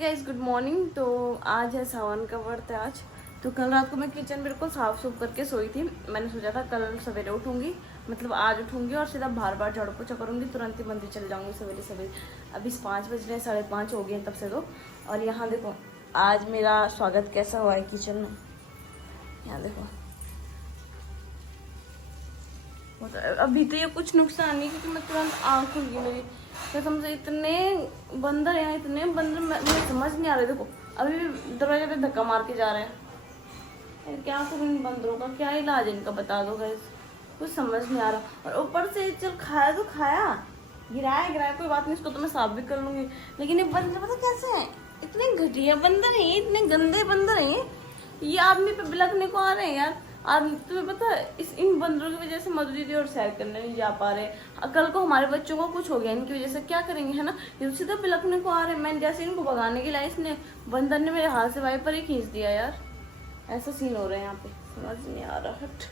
Guys good morning. तो आज है सावन का व्रत है आज। तो कल रात को मैं किचन बिल्कुल साफ सूफ करके सोई थी। मैंने सोचा था कल सवेरे उठूंगी, मतलब आज उठूंगी और सीधा बार बार झाड़ू पोछा करूंगी, तुरंत ही मंदिर चल जाऊंगी सवेरे सवेरे। अभी 5 बज रहे हैं, 5:30 हो गए हैं तब से तो। और यहाँ देखो आज मेरा स्वागत कैसा हुआ है किचन में। यहाँ देखो अभी तो ये कुछ नुकसान नहीं क्योंकि मैं तुरंत आँख खुल गई मेरी कसम से। इतने बंदर यहाँ, इतने बंदर मुझे समझ नहीं आ रहे। देखो अभी भी दरवाजे पे धक्का मार के जा रहे हैं। यार क्या करूँ इन बंदरों का, क्या इलाज है इनका बता दो गाइस, कुछ समझ नहीं आ रहा। और ऊपर से चल खाया तो खाया, गिराया कोई बात नहीं, इसको तो मैं साफ भी कर लूंगी। लेकिन ये बंदर पता कैसे हैं, इतने घटिया बंदर हैं, इतने गंदे बंदर हैं। ये आदमी पे बिलकने को आ रहे हैं यार। आज तुम्हें पता है इन बंदरों की वजह से मधु दीदी और सैर करने नहीं जा पा रहे। कल को हमारे बच्चों को कुछ हो गया इनकी वजह से, क्या करेंगे, है ना। ये सीधा बिलकने को आ रहे हैं। मैंने जैसे इनको भगाने के लिए इसने बंदर ने मेरे हाथ से वाइपर ही खींच दिया यार। ऐसा सीन हो रहा है यहाँ पे, समझ नहीं आ रहा। हट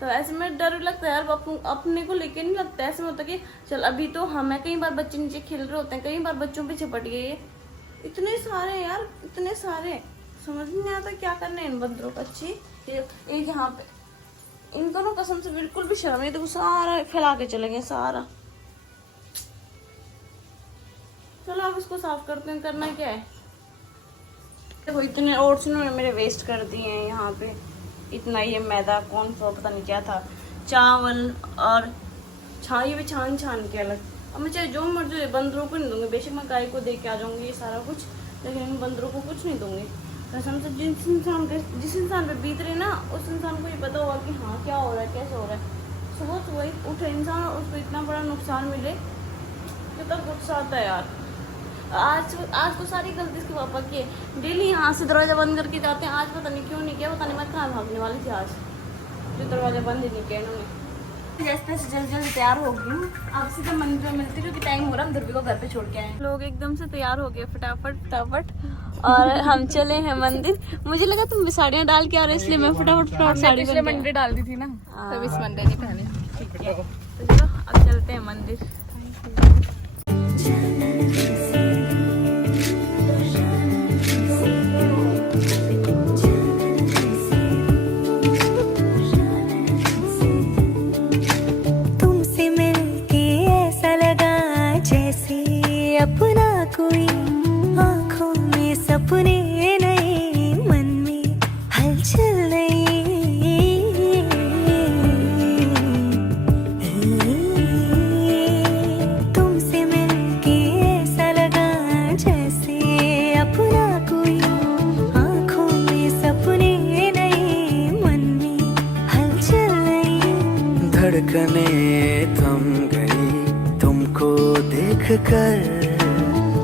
तो ऐसे में डर लगता है यार, अपने को लेके नहीं लगता। ऐसे में होता कि चल अभी तो हमें कई बार बच्चे नीचे खेल रहे होते हैं, कई बार बच्चों पे झपट गए। इतने सारे यार, इतने सारे, समझ नहीं आता क्या करना है इन बंदरों का। अच्छी एक यहाँ पे इनको ना कसम से बिल्कुल भी शर्म नहीं। देखो सारा फैला के चले गए सारा। चलो अब इसको साफ करते हैं, करना क्या है। देखो इतने ओट्स इन्होंने मेरे वेस्ट कर दिए हैं यहाँ पे। इतना ये मैदा कौन सा पता नहीं क्या था, चावल और ये भी छान के अलग। अब मैं चाहे जो मर्जी बंदरों को नहीं दूंगी, बेशक मैं गाय को दे के आ जाऊंगी ये सारा कुछ, लेकिन इन बंदरों को कुछ नहीं दूंगी कसम से। जिस इंसान पे बीत रही ना, उस इंसान को ये पता होगा कि हाँ क्या हो रहा है, कैसे हो रहा है। सुबह उठे इंसान और उसको इतना बड़ा नुकसान मिले, कितना गुस्सा आता है यार। आज तो सारी गलती इसके पापा की है। डेली यहाँ से दरवाजा बंद करके जाते हैं, आज पता नहीं क्यों नहीं किया, पता नहीं मैं कहाँ भागने वाली थी आज, जो दरवाजा बंद ही नहीं किया इन्होंने। जैसे जल्दी तैयार हो गई हूँ, अब सीधा मंदिर में मिलती क्योंकि टाइम हो रहा है। हम ध्रुवी को घर पे छोड़ के आए, लोग एकदम से तैयार हो गए फटाफट और हम चले हैं मंदिर। मुझे लगा तुम साड़ियाँ डाल के आ रहे, इसलिए मैं फटाफट साड़ी पिछले मंडे डाल दी थी ना, तब इस मंडे नहीं पहनी। ठीक है तो चलो अब चलते हैं मंदिर। अपना कोई आँखों में सपने नए, मन में हलचल नहीं। तुमसे मिलके ऐसा लगा जैसे अपना कोई आँखों में सपने नए, मन में हलचल नहीं। धड़कने थम गई तुमको देख कर,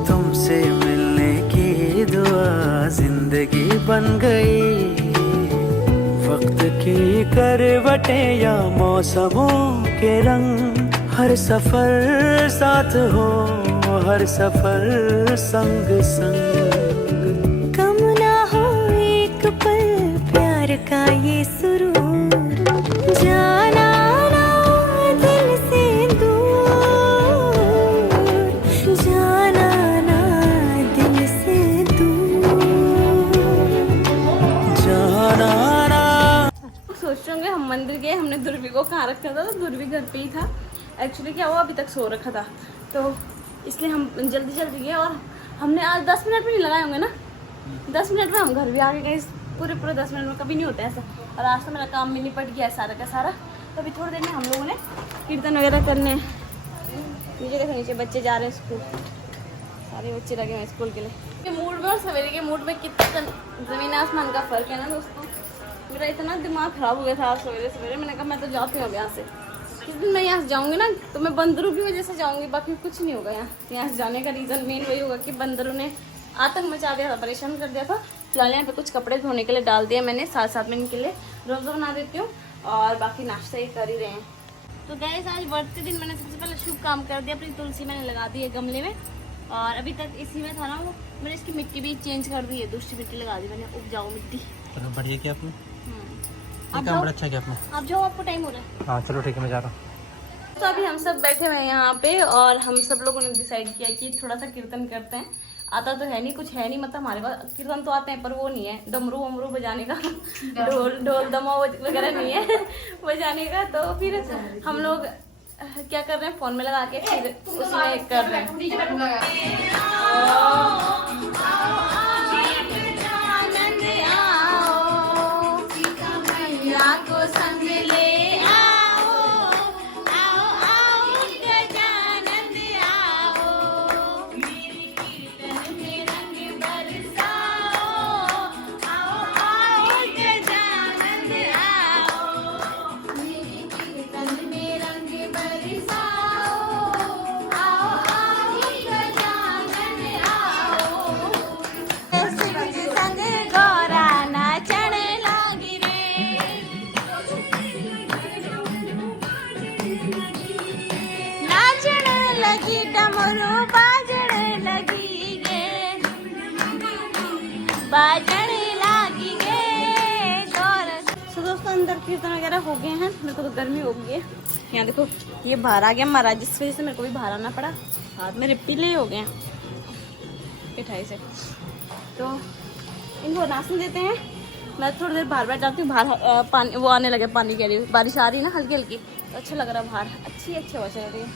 तुमसे मिलने की दुआ जिंदगी बन गई। वक्त की करवटें या मौसमों के रंग, हर सफर साथ हो, हर सफर संग संग। कम ना हो एक पल प्यार का ये सुरूर, जाना ना दिल से दूर, जाना ना दिल से दूर, जाना ना। सोच रहे हम मंदिर गए, हमने ध्रुवी को कहाँ रखा था, तो ध्रुवी घर पे ही था। एक्चुअली क्या हुआ, अभी तक सो रखा था तो इसलिए हम जल्दी गए। और हमने आज 10 मिनट भी नहीं लगाए होंगे ना, 10 मिनट में हम घर भी आ गए। पूरे 10 मिनट में कभी नहीं होता ऐसा। और आज तो मेरा काम भी निपट गया है सारा का सारा। तो अभी थोड़ी देर में हम लोगों ने कीर्तन वगैरह करने। नीचे देखो, नीचे बच्चे जा रहे हैं स्कूल, सारे बच्चे लगे हुए हैं स्कूल के लिए। मूड में और सवेरे के मूड में कितना ज़मीन आसमान का फ़र्क है ना दोस्तों। मेरा इतना दिमाग ख़राब हो गया था आज सवेरे। मैंने कहा मैं तो जाती हूँ अब यहाँ से। किस दिन मैं यहाँ से जाऊँगी ना तो मैं बंदरों की वजह से जाऊँगी, बाकी कुछ नहीं होगा। यहाँ से जाने का रीज़न मेन वही होगा कि बंदरों ने आतंक मचा दिया था, परेशान कर दिया था। फिलहाल यहाँ पे कुछ कपड़े धोने के लिए डाल दिए मैंने, 7 मिनट के लिए रोज़ा बना देती हूँ और बाकी नाश्ता ही कर ही रहे हैं। तो गाइस आज व्रत के दिन मैंने सबसे पहले शुभ काम कर दिया, अपनी तुलसी मैंने लगा दी है गमले में। और अभी तक इसी में था ना वो, मैंने इसकी मिट्टी भी चेंज कर दी है, दूसरी मिट्टी लगा दी मैंने, उपजाऊ मिट्टी। चलो बढ़िया किया आपने, आप काम बड़ा अच्छा किया आपने। आप जाओ, आपको टाइम हो रहा है। हाँ चलो ठीक है, मैं जा रहा हूँ। तो अभी हम सब बैठे हुए हैं यहाँ पे और हम सब लोगों ने डिसाइड किया कि थोड़ा सा कीर्तन करते हैं। आता तो है नहीं, कुछ है नहीं, मतलब हमारे पास कीर्तन तो आते हैं पर वो नहीं है डमरू वमरू बजाने का, ढोल दमा वगैरह नहीं है बजाने का। तो फिर हम लोग क्या कर रहे हैं, फोन में लगा के फिर उसमें कर रहे हैं। तो दोस्तों अंदर कीर्तन वगैरह हो गए हैं, मेरे को तो गर्मी हो गई है। यहाँ देखो ये बाहर आ गया महाराज, जिस वजह से मेरे को भी बाहर आना पड़ा, हाथ मेरे पीले हो गए हैं मिठाई से। तो इनको नाश्ता देते हैं, मैं थोड़ी देर बाहर बैठ जाती हूँ। बाहर पानी वो आने लगे, पानी कह रही हूँ, बारिश आ रही है ना हल्की हल्की, तो अच्छा लग रहा है बाहर, अच्छी हवा चल रही है।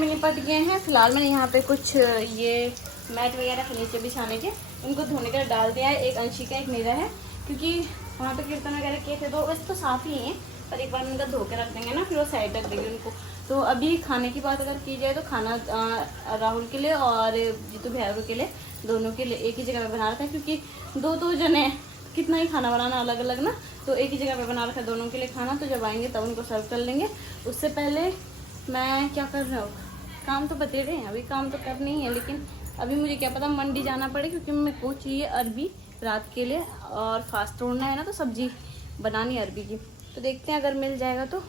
निपट गए हैं। फिलहाल मैंने यहाँ पे कुछ ये मैट वगैरह फर्नीचर बिछाने के उनको धोने का डाल दिया है, एक अंशी का एक मेरा है, क्योंकि वहाँ पे कीर्तन वगैरह किए थे तो वैसे तो साफ ही हैं, पर एक बार उनका धो के रख देंगे ना, फिर वो साइड रख देंगे उनको। तो अभी खाने की बात अगर की जाए तो खाना राहुल के लिए और जीतू भैया के लिए, दोनों के लिए एक ही जगह पे बना रखा है, क्योंकि दो जने कितना ही खाना बनाना अलग अलग ना, तो एक ही जगह पे बना रखा है दोनों के लिए खाना। तो जब आएंगे तब उनको सर्व कर लेंगे। उससे पहले मैं क्या कर रहा हूँ, काम तो बते रहे हैं, अभी काम तो करनी ही है, लेकिन अभी मुझे क्या पता मंडी जाना पड़े, क्योंकि मेरे को चाहिए अरबी रात के लिए और फास्ट तोड़ना है ना, तो सब्जी बनानी है अरबी की। तो देखते हैं अगर मिल जाएगा तो,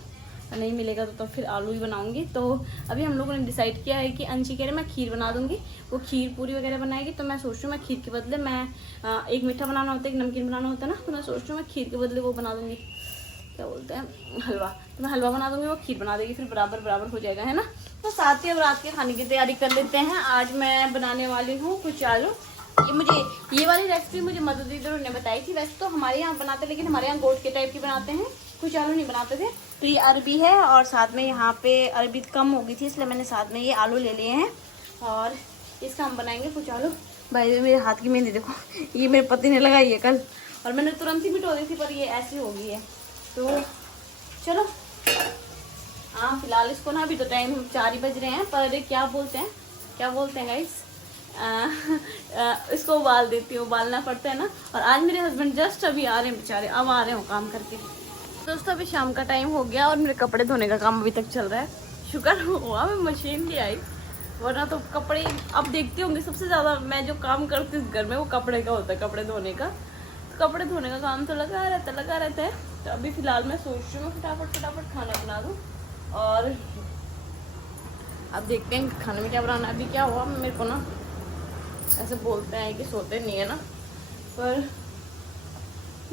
नहीं मिलेगा तो फिर आलू ही बनाऊंगी। तो अभी हम लोगों ने डिसाइड किया है कि अंशी कह रहे मैं खीर बना दूंगी, वो खीर पूरी वगैरह बनाएगी। तो मैं सोच रही हूँ मैं खीर के बदले मैं एक मीठा बनाना होता है, एक नमकीन बनाना होता है ना, तो मैं सोच रही हूँ मैं खीर के बदले वो बना दूंगी, क्या बोलते हैं हलवा। तो मैं हलवा बना दूंगी, वो खीर बना देगी, फिर बराबर हो जाएगा, है ना। तो साथ ही अब रात के खाने की तैयारी कर लेते हैं। आज मैं बनाने वाली हूँ कुछ आलू। ये वाली रेसिपी मुझे मधु दीदी ने बताई थी। वैसे तो हमारे यहाँ बनाते, लेकिन हमारे यहाँ गोट के टाइप की बनाते हैं, कुछ आलू नहीं बनाते थे। तो ये अरबी है और साथ में यहाँ पे अरबी कम हो गई थी, इसलिए मैंने साथ में ये आलू ले लिए हैं और इसका हम बनाएंगे कुछ आलू। भाई मेरे हाथ की मेहंदी देखो, ये मेरे पति ने लगाई है कल, और मैंने तुरंत ही मिटो दी थी, पर ये ऐसी हो गई है। तो चलो हाँ, फिलहाल इसको ना, अभी तो टाइम 4 ही बज रहे हैं, पर क्या बोलते हैं गाइस, इसको उबाल देती हूँ, उबालना पड़ता है ना। और आज मेरे हस्बैंड जस्ट अभी आ रहे हैं बेचारे, अब आ रहे हो काम करके। दोस्तों अभी शाम का टाइम हो गया और मेरे कपड़े धोने का काम अभी तक चल रहा है। शुक्र हुआ मैं मशीन ले आई, वरना तो कपड़े, अब देखते होंगे सबसे ज़्यादा मैं जो काम करती हूँ घर में वो कपड़े का होता है, कपड़े धोने का। तो कपड़े धोने का काम तो लगा रहता है। तो अभी फ़िलहाल मैं सोच रही हूँ फटाफट खाना बना दूँ, और अब देखते हैं खाने में क्या बनाना। अभी क्या हुआ, मेरे को ना ऐसे बोलते हैं कि सोते नहीं है ना, पर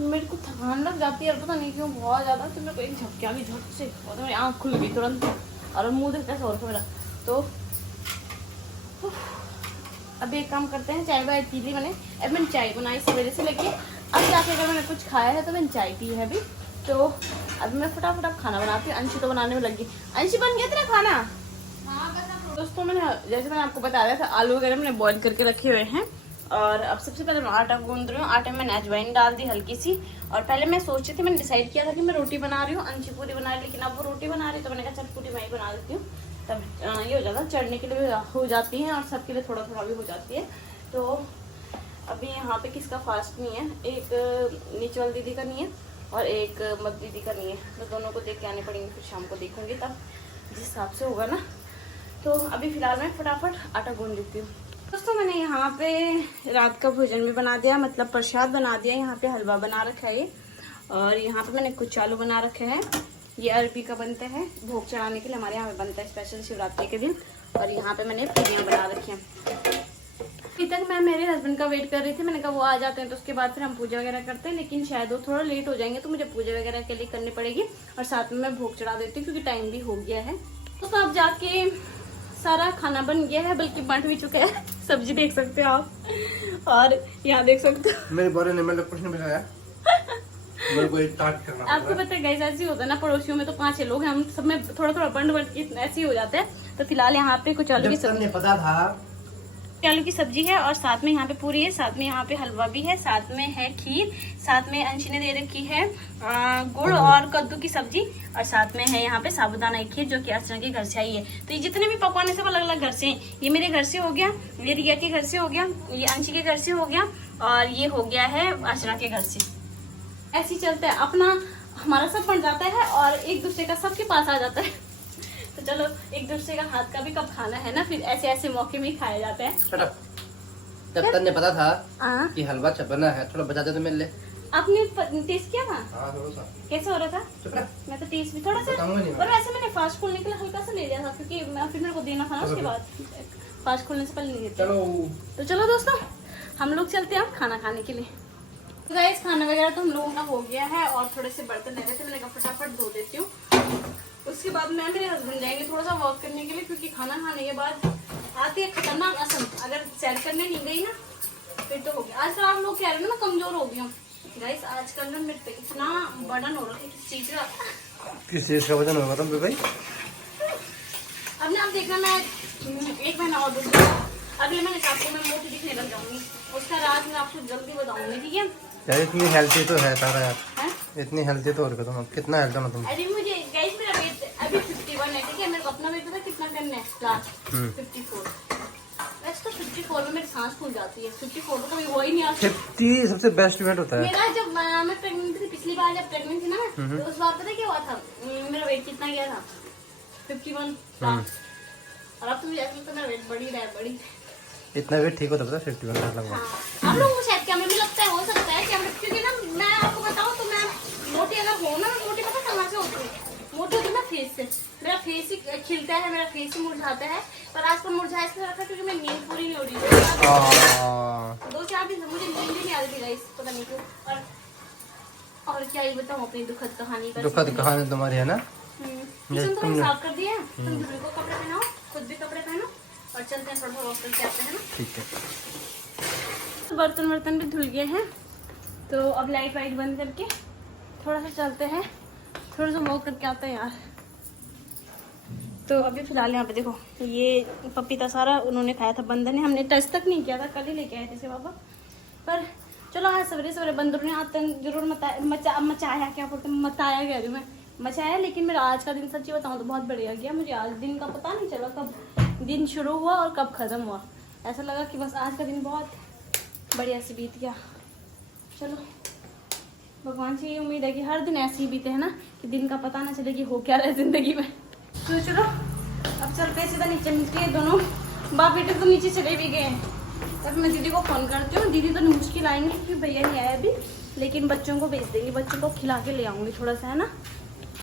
मेरे को थकान लग जाती है, पता नहीं क्यों बहुत ज़्यादा। तो मेरे को एक झपकी आ गई झट से, और तो मेरी आँख खुल गई तुरंत, और मुँह देखता है सौ मेरा। तो अब एक काम करते हैं, चाय वाय पी ली मैंने। अब मैंने चाय बनाई सवेरे से लेके अब जाके, अगर मैंने कुछ खाया है तो मैंने चाय पी है अभी। तो अभी मैं फटाफट खाना बनाती हूँ। अंशी तो बनाने में लगी। अंशी बन गया तेरा खाना? दोस्तों जैसे मैंने आपको बताया था, आलू वगैरह मैंने बॉईल करके रखे हुए हैं, और अब सबसे पहले मैं आटा गूंद रही हूँ। आटे में मैंने अजवाइन डाल दी हल्की सी, और पहले मैं सोच रही थी, मैंने डिसाइड किया था कि मैं रोटी बना रही हूँ, अंशी पूरी बना रही, लेकिन अब वो रोटी बना रही, तो मैंने कहा चल पूरी मैं ही बना देती हूँ, तब ये हो जाता है, चढ़ने के लिए हो जाती है और सबके लिए थोड़ा थोड़ा भी हो जाती है। तो अभी यहाँ पे किसका फास्ट नहीं है, एक नीचे वाली दीदी का नहीं है और एक मत दीदी का नहीं है, तो दोनों को देख के आने पड़ेंगे, फिर शाम को देखूंगी तब जिस हिसाब से होगा ना। तो अभी फ़िलहाल मैं फटाफट आटा गूंद लेती हूँ। दोस्तों मैंने यहाँ पे रात का भोजन भी बना दिया, मतलब प्रसाद बना दिया। यहाँ पे हलवा बना रखा है ये, और यहाँ पे मैंने कुछ आलू बना रखे हैं। ये अरबी का बनता है, भोग चढ़ाने के लिए हमारे यहाँ पे बनता है स्पेशल शिवरात्रि के दिन। और यहाँ पे मैंने पूरियाँ बना रखी हैं। अभी तक मैं मेरे हस्बैंड का वेट कर रही थी, मैंने कहा वो आ जाते हैं तो उसके बाद फिर हम पूजा वगैरह करते हैं, लेकिन शायद वो थोड़ा लेट हो जाएंगे तो मुझे पूजा वगैरह के लिए करनी पड़ेगी और साथ में मैं भोग चढ़ा देती हूँ क्योंकि टाइम भी हो गया है। तो अब जाके सारा खाना बन गया है, बल्कि बंट भी चुका है। सब्जी देख सकते हो आप, और यहाँ देख सकते हो मेरे बारे ने मैंने कुछ नहीं बताया। मेरे को स्टार्ट करना आपको पता है गाइस, ऐसे ही होता है ना, पड़ोसियों में तो 5-6 लोग हैं, हम सब में थोड़ा थोड़ा बंट के ऐसे ही हो जाते हैं। तो फिलहाल यहाँ पे कुछ आलू की सब्जी, पता था आलू की सब्जी है, और साथ में यहाँ पे पूरी है, साथ में यहाँ पे हलवा भी है, साथ में है खीर, साथ में अंशी ने दे रखी है गुड़ और कद्दू की सब्जी, और साथ में है यहाँ पे साबुदाना की खीर जो कि अर्चना के घर से आई है। तो ये जितने भी पकवान है सब अलग अलग घर से हैं। ये मेरे घर से हो गया, ये रिया के घर से हो गया, ये अंशी के घर से हो गया, और ये हो गया है अर्चना के घर से। ऐसे ही चलता है अपना, हमारा सब बन जाता है और एक दूसरे का सबके पास आ जाता है। तो चलो एक दूसरे का हाथ का भी कब खाना है ना, फिर ऐसे ऐसे मौके में ही खाया जाता है। जब तक ने पता था कि हलवा चबना है, थोड़ा बचा दे तो मेरे लिए। आपने टेस्ट किया था? हाँ, थोड़ा सा। कैसे हो रहा था? मैं तो टेस्ट भी थोड़ा सा, बताऊंगा नहीं मैं। और वैसे मैंने फास्ट खोलने के लिए हल्का सा ले लिया था क्योंकि फिर मेरे को देना था ना उसके बाद, फास्ट खोलने से पहले नहीं देते। तो चलो दोस्तों हम लोग चलते हैं खाना खाने के लिए। तो गाइस खाना वगैरह तो हम लोगों का हो गया है, और थोड़े से बर्तन रह गए थे, मैंने कहा फटाफट धो देती हूँ। उसके बाद मैं मेरे हस्बैंड जाएंगे थोड़ा सा वॉक करने के लिए, क्योंकि खाना खाने के बाद आती है खतरनाक असम, अगर सैर करने नहीं गई ना फिर तो हो गया। आजकल आप लोग कह रहे हो ना कमजोर हो गई हूँ गाइस, आजकल ना मेरे पे इतना बर्डन हो रहा है किस चीज का। किस चीज का वजन होगा तुम भाई? अब ना आप देखना, मैं 1 महीना और दूंगी, अगले महीने से आपको मैं मोटी दिखने लग जाऊंगी, उसका राज मैं आपको जल्दी बताऊंगी, ठीक है यार इतनी हेल्थी तो है तारा यार, हैं? इतनी हेल्थी तो और तुम कितना हेल्थी हो तुम? अरे मुझे गाइस मेरा वेट अभी 51 है, ठीक है, मेरे को अपना वेट पता कितना करना है लास्ट 54। वैसे तो 54 में मेरी सांस फूल जाती है, 54 तो कभी हो ही नहीं आता। 50 सबसे बेस्ट वेट होता है। मेरा जब मैं प्रेग्नेंट थी, पिछली बार जब प्रेग्नेंट थी ना, तो उस बार पता क्या हुआ था, मेरा वेट कितना गया था 51 लास्ट, और अब तो मेरा वेट बढ़ी रहा है, बढ़ी। इतना वेट ठीक होता है 51 लगभग। हाँ, आप लोगों को शायद कैमरे में लगता है, हो सकता है कैमरे, क्योंकि ना मैं आपको बताऊं तो मैं मोटी अगर हूँ ना, मैं मोटी पता कहाँ से होती हूँ, मोटी होती ना फेस से, मेरा फेस ही खिलता है, मेरा फेस ही मुरझाता है। पर आजकल मुरझा इसलिए रखा क्योंकि मैं नींद पूरी नहीं हो रही है, 2-4 दिन से मुझे नींद ही नहीं आ रही थी गाइस, पता नहीं क्यों। और क्या ये बताऊँ अपनी दुखद कहानी का, दुखद कहानी तुम्हारी है ना। किचन तो मैंने साफ कर दिया है, तुम दूसरे को कपड़े पहनाओ, खुद भी कपड़े पहनो, और चलते हैं थोड़ा वॉक करके आते हैं ना। ठीक है। बर्तन भी धुल गए हैं, तो अब लाइट वाइट बंद करके थोड़ा सा चलते हैं, थोड़ा सा वॉक करके आते हैं यार। तो अभी फिलहाल यहाँ पे देखो, ये पपीता सारा उन्होंने खाया था बंदर ने, हमने टच तक नहीं किया था, कल ही लेके आए थे से पापा। पर चलो आज सवेरे सवेरे बंदरों ने आतंक जरूर मचाया, क्या बोलते हैं, मचाया कह रही हूँ मैं, मचाया। लेकिन मेरा आज का दिन सच्ची बताऊँ तो बहुत बढ़िया गया, मुझे आज दिन का पता नहीं चला कब दिन शुरू हुआ और कब खत्म हुआ। ऐसा लगा कि बस आज का दिन बहुत बढ़िया से बीत गया। चलो भगवान से ये उम्मीद है कि हर दिन ऐसे ही बीते है ना, कि दिन का पता ना चले कि हो क्या रहा है जिंदगी में। तो चलो अब चलते सीधा नीचे, मिलते हैं दोनों बाप बेटे तो नीचे चले भी गए हैं। तब मैं दीदी को फोन करती हूँ, दीदी तो मुश्किल आएंगे क्योंकि भैया नहीं आया अभी, लेकिन बच्चों को भेज देंगे, बच्चों को खिला के ले आऊँगी थोड़ा सा है ना।